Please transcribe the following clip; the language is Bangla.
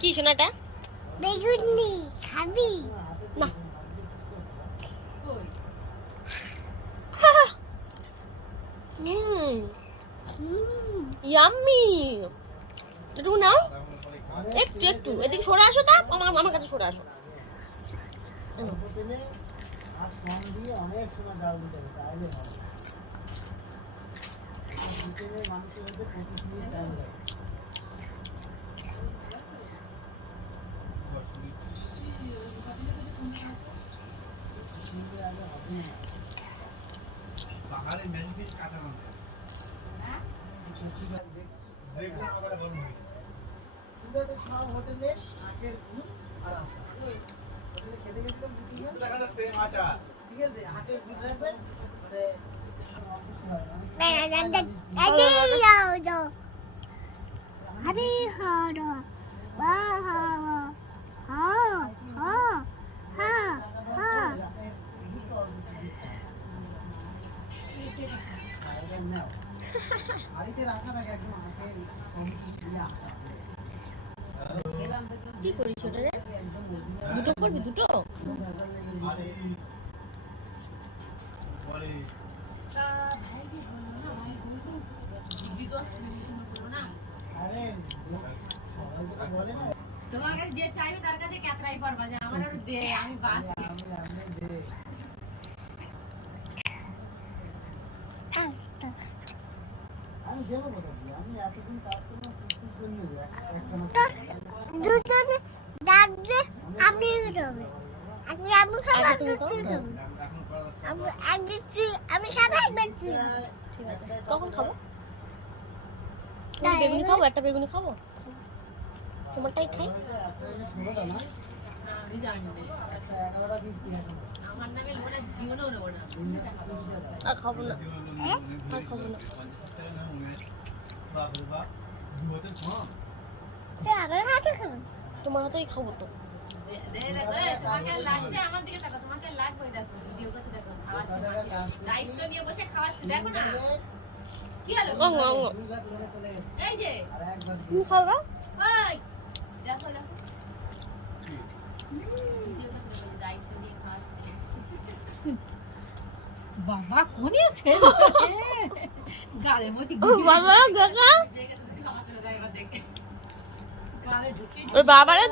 কি সোনাটা? বেগুনি খাবি না। ইয়াম্মি। একটু নাও, একটু একটু এদিকে সরে আসো। তা আমার কাছে সরে আসো। আরে হলো বাহ হ্যাঁ হ্যাঁ হ্যাঁ হ্যাঁ কি করিস ওটা রে? দুটো করবি? দুটো তোমাকে যে চাইবে তার কাছে ক্যাথরাই পারবা যে আমার একটু দে, আমি বাস দুজনে ডাকবে আমি যাবে আগে আমি খাবার আমি সবাই বেশি ঠিক আছে। কখন খাবো? তুমি বেগুনি খাবো? একটা বেগুনি খাবো? তোমারটাই খাই। আমি জানি না। আমার নামে ওটা জীবনেও নেবো না। আর খাবো না, আর খাবো না। আমার হাতে খাবো তোমার হাতেই খাবো তো। তোমাকে লাগবে, আমার দিকে তাকাও, তোমাকে লাগবে। দেখো ভিডিও করতে, দেখো খাওয়াচ্ছে, দায়িত্ব নিয়ে বসে খাওয়াচ্ছে, দেখো না কি হলো? এই যে তুমি খাবো? ওই দেখো দেখো দায়িত্ব নিয়ে খাওয়াচ্ছে। বাবা কোনি আছে গালের মধ্যে বাবা দেখা দেখে খাওয়াচ্ছে, দেখে গালে ঢুকিয়ে ওর বাবারে